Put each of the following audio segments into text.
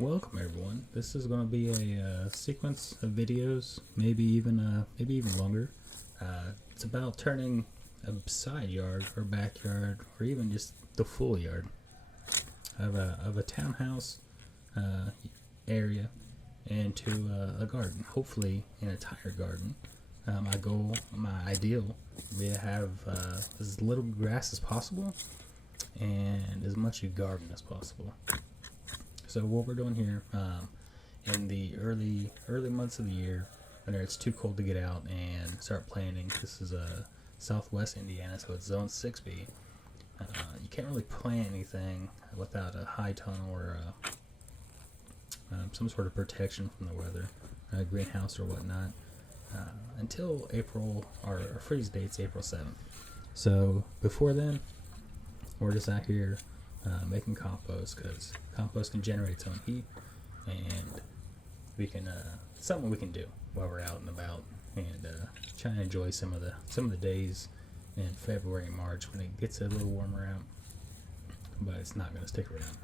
Welcome everyone. This is going to be a sequence of videos, maybe even longer. It's about turning a side yard or backyard or even just the full yard of a townhouse area into a garden. Hopefully, an entire garden. My ideal, would be to have as little grass as possible and as much garden as possible. So what we're doing here, in the early months of the year, when it's too cold to get out and start planting, this is southwest Indiana, so it's zone 6B. You can't really plant anything without a high tunnel or some sort of protection from the weather, a greenhouse or whatnot, until April. Our freeze date's April 7th. So before then, we're just out here making compost, because compost can generate its own heat, and we can something we can do while we're out and about, and try and enjoy some of the days in February and March when it gets a little warmer out, but it's not going to stick around.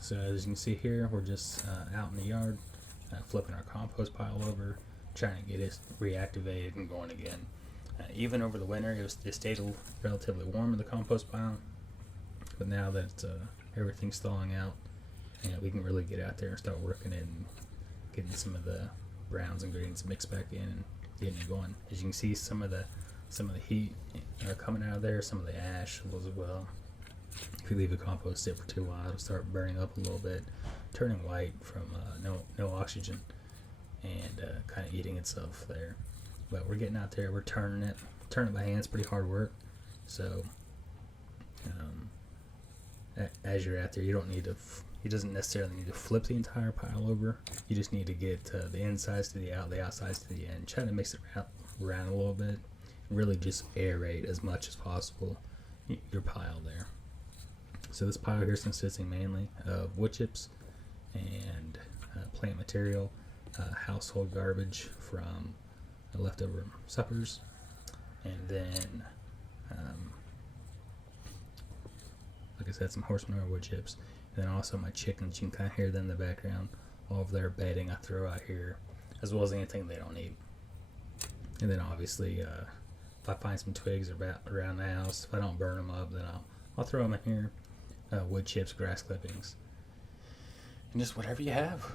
So as you can see here, we're just out in the yard, flipping our compost pile over, trying to get it reactivated and going again. Even over the winter, it stayed relatively warm in the compost pile. But now that everything's thawing out, we can really get out there and start working it and getting some of the browns and greens mixed back in and getting it going. As you can see, some of the heat coming out of there, some of the ash as well. If you leave the compost sit for too long, it'll start burning up a little bit, turning white from no oxygen, and kind of eating itself there. But we're getting out there, we're turning it by hand. It's pretty hard work. So as you're out there, you doesn't necessarily need to flip the entire pile over. You just need to get the insides to the outsides to the end. Try to mix it around a little bit. Really just aerate as much as possible your pile there. So this pile here is consisting mainly of wood chips and plant material, household garbage from leftover suppers, and then like I said, some horse manure, wood chips, and then also my chickens. You can kind of hear them in the background. All of their bedding I throw out here, as well as anything they don't eat. And then obviously, if I find some twigs around the house, if I don't burn them up, then I'll throw them in here. Wood chips, grass clippings, and just whatever you have.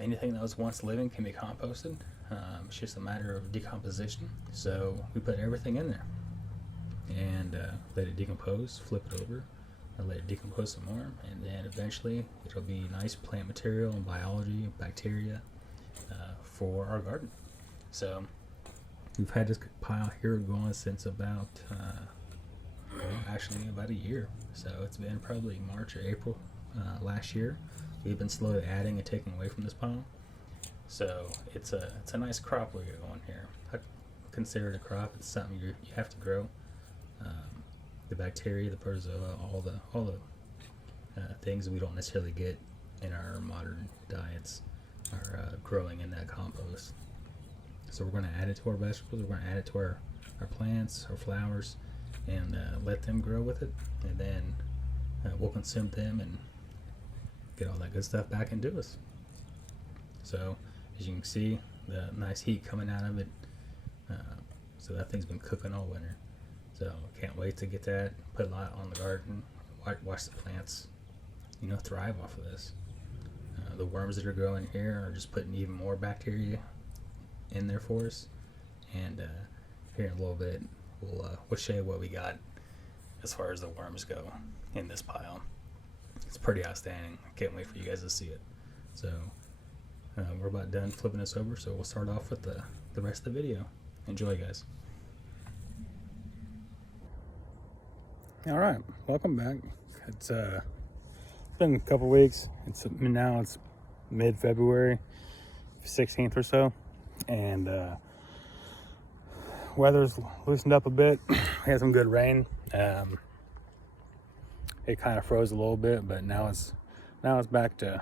Anything that was once living can be composted. It's just a matter of decomposition. So we put everything in there and let it decompose, flip it over, let it decompose some more, and then eventually it'll be nice plant material and biology, bacteria for our garden. So we've had this pile here going since about a year. So it's been probably March or April last year. We've been slowly adding and taking away from this pile. So it's a nice crop we got going here. I consider it a crop. It's something you have to grow. The bacteria, the protozoa, all the things we don't necessarily get in our modern diets are growing in that compost. So we're going to add it to our vegetables. We're going to add it to our plants, our flowers, and let them grow with it. And then we'll consume them and get all that good stuff back into us. So as you can see, the nice heat coming out of it. So that thing's been cooking all winter. So can't wait to get that, put a lot on the garden, watch the plants, thrive off of this. The worms that are growing here are just putting even more bacteria in there for us. And here in a little bit, we'll show you what we got as far as the worms go in this pile. It's pretty outstanding. I can't wait for you guys to see it. So we're about done flipping this over, so we'll start off with the rest of the video. Enjoy, guys. All right, welcome back. It's been a couple weeks. It's mid-February, 16th or so, and weather's loosened up a bit. We had some good rain. It kind of froze a little bit, but now it's back to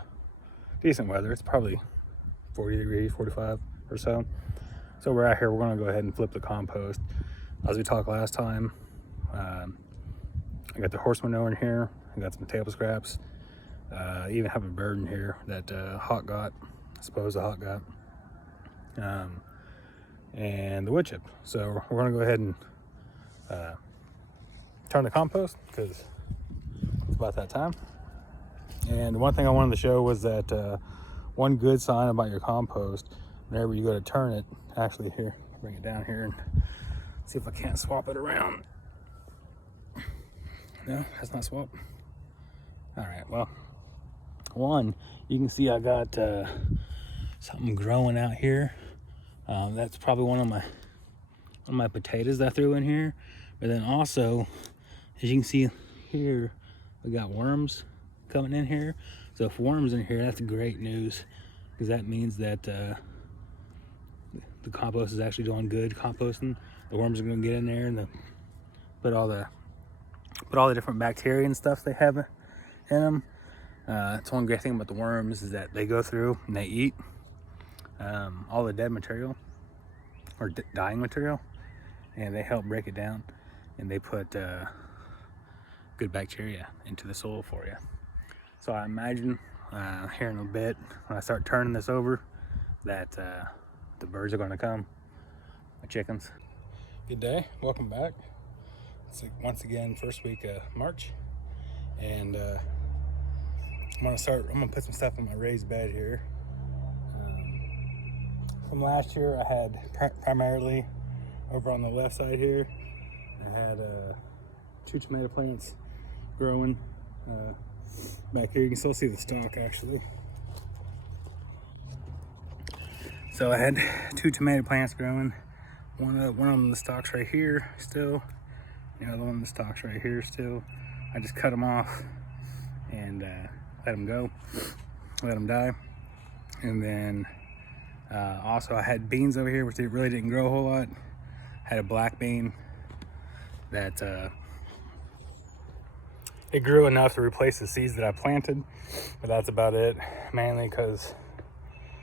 decent weather. It's probably 40 degrees, 45 or so. So we're out here. We're going to go ahead and flip the compost. As we talked last time, I got the horse manure in here. I got some table scraps. Even have a bird in here that Hawk got, I suppose the Hawk got, and the wood chip. So we're gonna go ahead and turn the compost because it's about that time. And one thing I wanted to show was that one good sign about your compost, whenever you go to turn it, actually here, bring it down here and see if I can't swap it around. No, that's not swap. All right, well, one, you can see I got something growing out here. That's probably one of my potatoes that I threw in here. But then also, as you can see here, we got worms coming in here. So if worms in here, that's great news, because that means that the compost is actually doing good composting. The worms are going to get in there and put all the different bacteria and stuff they have in them. That's one great thing about the worms, is that they go through and they eat all the dead material or dying material, and they help break it down, and they put good bacteria into the soil for you. So I imagine here in a bit, when I start turning this over, that the birds are going to come, my chickens. Good day, welcome back. It's once again first week of March, and I'm gonna put some stuff in my raised bed here. From last year, I had primarily over on the left side here, I had 2 tomato plants growing. Back here, you can still see the stalk actually. So I had 2 tomato plants growing. One of them, the stalk's right here still. The other one, the stalk's right here still. I just cut them off and let them go, let them die. And then also I had beans over here, which they really didn't grow a whole lot. Had a black bean that it grew enough to replace the seeds that I planted, but that's about it. Mainly because,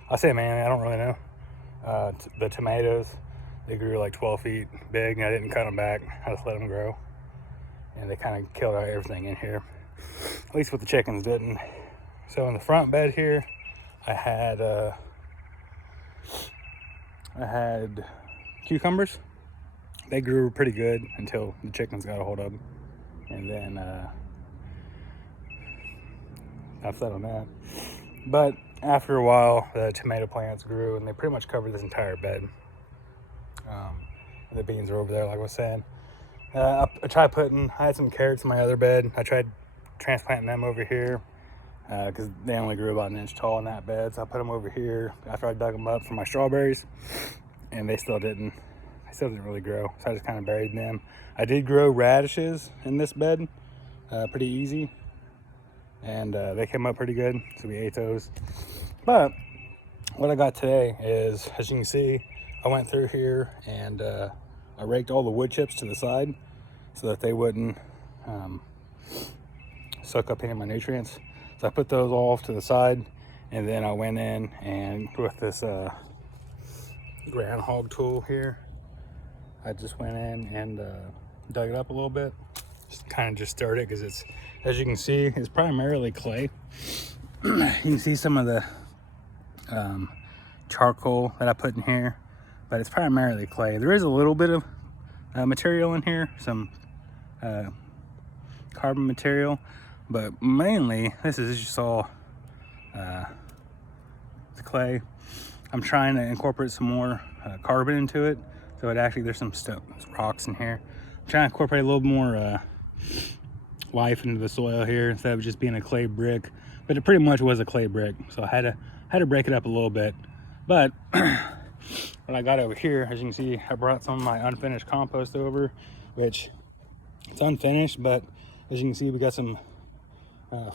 I say mainly, I don't really know. The tomatoes, they grew like 12 feet big, and I didn't cut them back. I just let them grow, and they kind of killed out everything in here. At least what the chickens didn't. So in the front bed here, I had cucumbers. They grew pretty good until the chickens got a hold of them, and then I fed on that. But after a while, the tomato plants grew, and they pretty much covered this entire bed. And the beans are over there, like I was saying. I had some carrots in my other bed. I tried transplanting them over here because they only grew about 1 inch tall in that bed. So I put them over here after I dug them up for my strawberries, and they still didn't really grow. So I just kind of buried them. I did grow radishes in this bed, pretty easy, and they came up pretty good, so we ate those. But what I got today is, as you can see, I went through here and I raked all the wood chips to the side so that they wouldn't suck up any of my nutrients. So I put those all off to the side, and then I went in and with this groundhog tool here, I just went in and dug it up a little bit. Just stirred it, because it's, as you can see, it's primarily clay. You can see some of the charcoal that I put in here, but it's primarily clay. There is a little bit of material in here, some carbon material, but mainly this is just all the clay. I'm trying to incorporate some more carbon into it, so there's some rocks in here. I'm trying to incorporate a little more life into the soil here instead of just being a clay brick. But it pretty much was a clay brick, so I had to break it up a little bit. But what I got over here, as you can see, I brought some of my unfinished compost over, which it's unfinished, but as you can see, we got some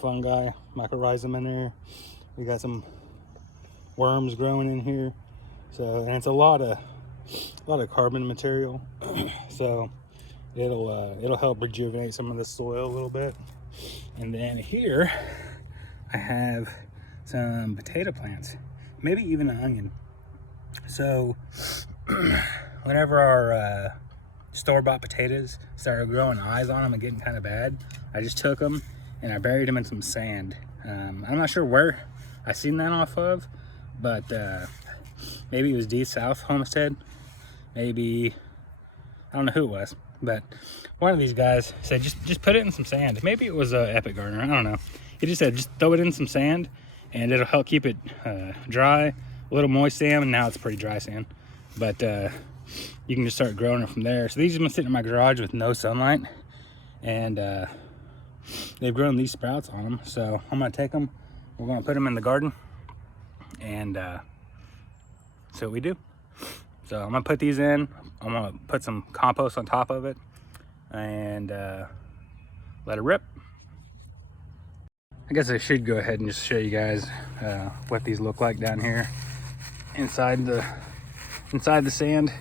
fungi, mycorrhizum in there. We got some worms growing in here. So, and it's a lot of carbon material. So it'll help rejuvenate some of the soil a little bit. And then here I have some potato plants, maybe even an onion. So whenever our store-bought potatoes started growing eyes on them and getting kind of bad, I just took them and I buried them in some sand. I'm not sure where I seen that off of, but maybe it was D South Homestead. Maybe, I don't know who it was, but one of these guys said just put it in some sand. Maybe it was Epic Gardener, I don't know. He just said just throw it in some sand and it'll help keep it dry, a little moist sand, and now it's pretty dry sand. But you can just start growing it from there. So these have been sitting in my garage with no sunlight, and they've grown these sprouts on them. So I'm gonna take them, we're gonna put them in the garden, and so we do. So I'm gonna put these in, I'm gonna put some compost on top of it, and let it rip. I guess I should go ahead and just show you guys what these look like down here inside the sand.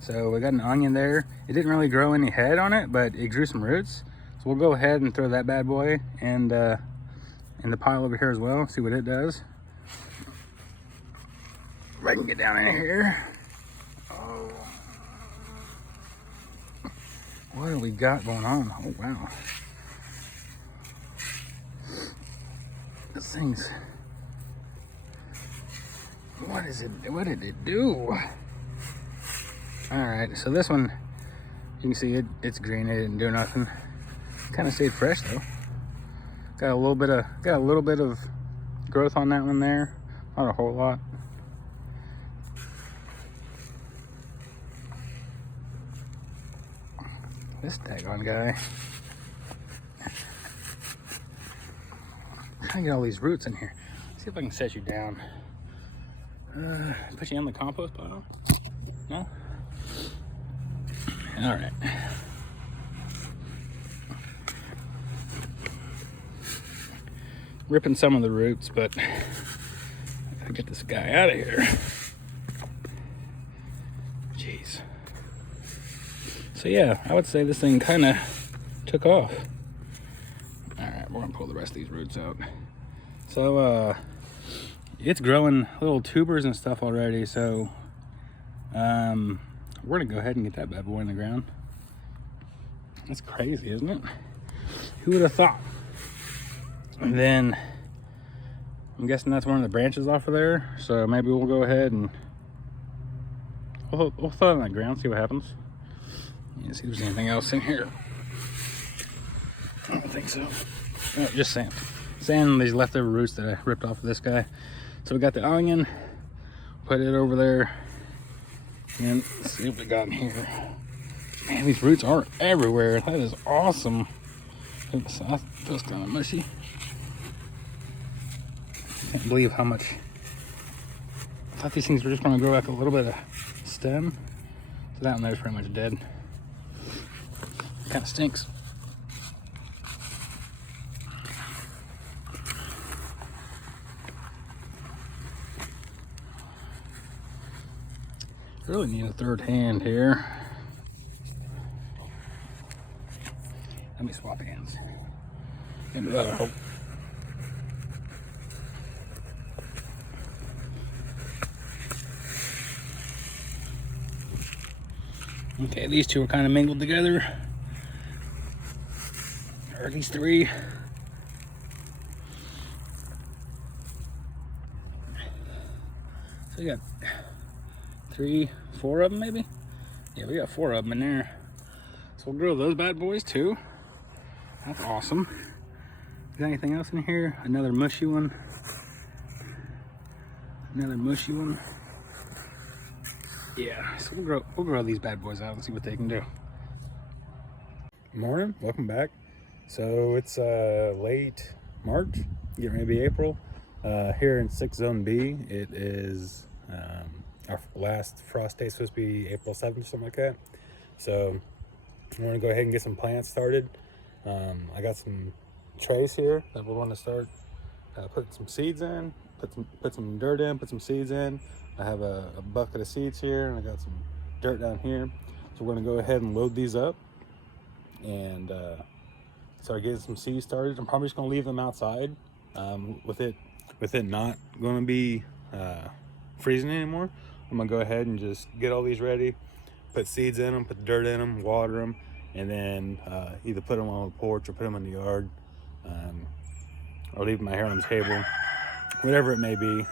So we got an onion there. It didn't really grow any head on it, but it grew some roots. So we'll go ahead and throw that bad boy and in the pile over here as well, see what it does. If I can get down in here. Oh, what do we got going on? Oh wow, this thing's, what is it? What did it do? All right, so this one, you can see it's green. It didn't do nothing. Kind of stayed fresh though. Got a little bit of growth on that one there. Not a whole lot. This daggone guy. I'm trying to get all these roots in here. See if I can set you down. Put you on the compost pile? No? All right. Ripping some of the roots, but I gotta get this guy out of here. Jeez. So yeah, I would say this thing kind of took off. All right, we're gonna pull the rest of these roots out. So it's growing little tubers and stuff already, so we're gonna go ahead and get that bad boy in the ground. That's crazy, isn't it? Who would have thought? And then I'm guessing that's one of the branches off of there, so maybe we'll go ahead and we'll throw it on the ground, see what happens. Yeah, see if there's anything else in here. I don't think so. Oh, just sand and these leftover roots that I ripped off of this guy. So we got the onion, put it over there, and let's see what we got in here. Man, these roots are everywhere. That is awesome. Oops, that feels kind of mushy. Can't believe how much. I thought these things were just going to grow like a little bit of stem. So that one there's pretty much dead. Kind of stinks. Really need a third hand here. Let me swap hands. Into that, I hope. Okay, these two are kind of mingled together. Or these three. So we got 3, 4 of them maybe? Yeah, we got 4 of them in there. So we'll grow those bad boys too. That's awesome. Got anything else in here? Another mushy one. Another mushy one. Yeah, so we'll grow these bad boys out and see what they can do. Morning, welcome back. So it's late March, getting ready to be April. Here in 6 Zone B, it is our last frost day is supposed to be April 7th or something like that. So we're gonna go ahead and get some plants started. I got some trays here that we'll want to start putting some seeds in, put some dirt in, put some seeds in. I have a bucket of seeds here, and I got some dirt down here. So we're gonna go ahead and load these up and start getting some seeds started. I'm probably just gonna leave them outside with it not gonna be freezing anymore. I'm gonna go ahead and just get all these ready, put seeds in them, put the dirt in them, water them, and then either put them on the porch or put them in the yard, or leave my hair on the table, whatever it may be.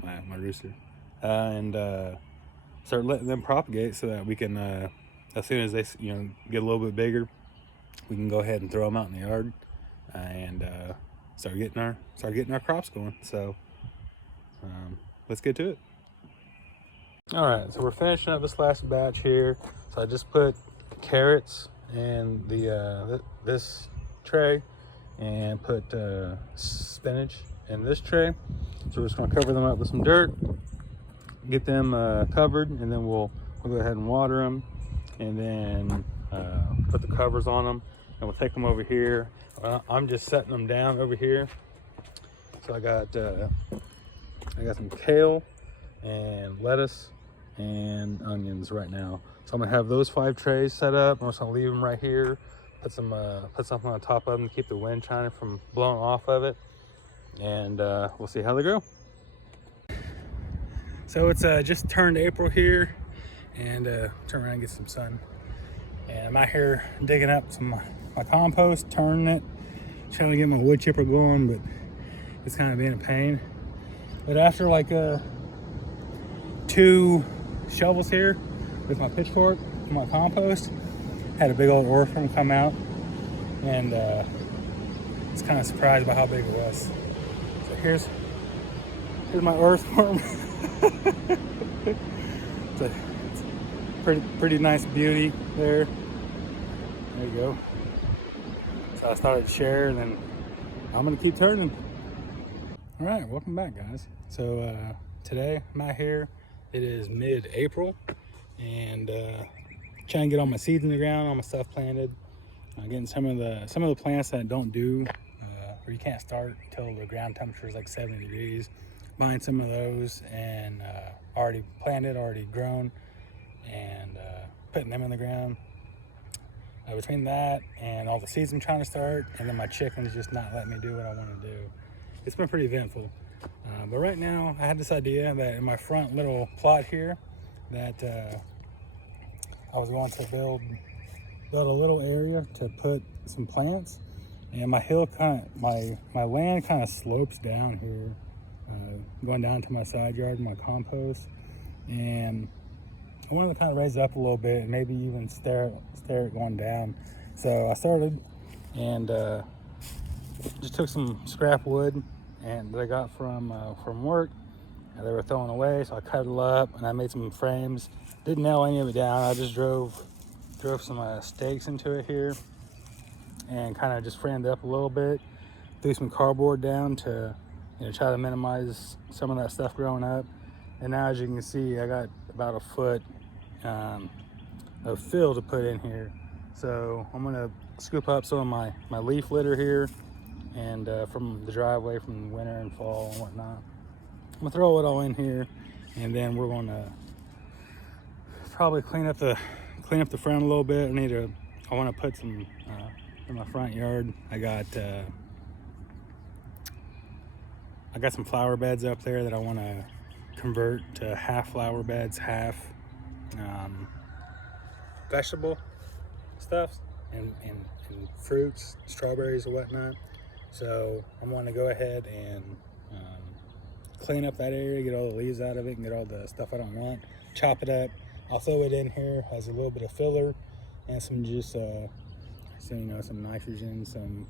My rooster, and start letting them propagate so that we can, as soon as they get a little bit bigger, we can go ahead and throw them out in the yard and start getting our crops going. So let's get to it. All right, so we're finishing up this last batch here. So I just put carrots in the this tray and put spinach in this tray. So we're just gonna cover them up with some dirt, get them covered, and then we'll go ahead and water them, and then put the covers on them, and we'll take them over here. I'm just setting them down over here. So I got some kale and lettuce and onions right now. So I'm gonna have those 5 trays set up. I'm just gonna leave them right here. Put something on top of them to keep the wind china from blowing off of it, and we'll see how they grow. So it's just turned April here, and turn around and get some sun. And I'm out here digging up some my compost, turning it, trying to get my wood chipper going, but it's kind of being a pain. But after like 2 shovels here with my pitchfork and my compost, had a big old earthworm come out, and was kind of surprised by how big it was. So here's my earthworm. it's a pretty nice beauty there. There you go. So I started to share, and then I'm gonna keep turning. All right, welcome back, guys. So today I'm out here. It is mid-April, and trying to get all my seeds in the ground, all my stuff planted. Getting some of the plants that don't do, or you can't start until the ground temperature is like 70 degrees. Buying some of those and already planted, already grown, and putting them in the ground. Between that and all the seeds I'm trying to start, and then my chickens just not letting me do what I want to do, it's been pretty eventful. But right now I had this idea that in my front little plot here that I was going to build a little area to put some plants, and my land kind of slopes down here, going down to my side yard and my compost, and I wanted to kind of raise it up a little bit and maybe even stare it going down. So I started and just took some scrap wood and that I got from work, and they were throwing away, so I cut it up and I made some frames. Didn't nail any of it down. I just drove some stakes into it here and kind of just framed it up a little bit. Threw some cardboard down to try to minimize some of that stuff growing up. And now, as you can see, I got about a foot of fill to put in here. So I'm gonna scoop up some of my leaf litter here and from the driveway from winter and fall and whatnot. I'm gonna throw it all in here, and then we're gonna probably clean up the front a little bit. I want to put some in my front yard. I got some flower beds up there that I want to convert to half flower beds, half vegetable stuff and fruits, strawberries or whatnot. So I'm going to go ahead and clean up that area, get all the leaves out of it, and get all the stuff I don't want. Chop it up. I'll throw it in here as a little bit of filler and some just some nitrogen, some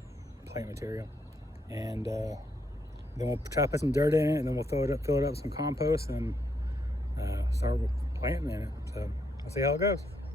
plant material, and then we'll try to put some dirt in it, and then we'll fill it up with some compost, and start planting in it. So I'll see how it goes.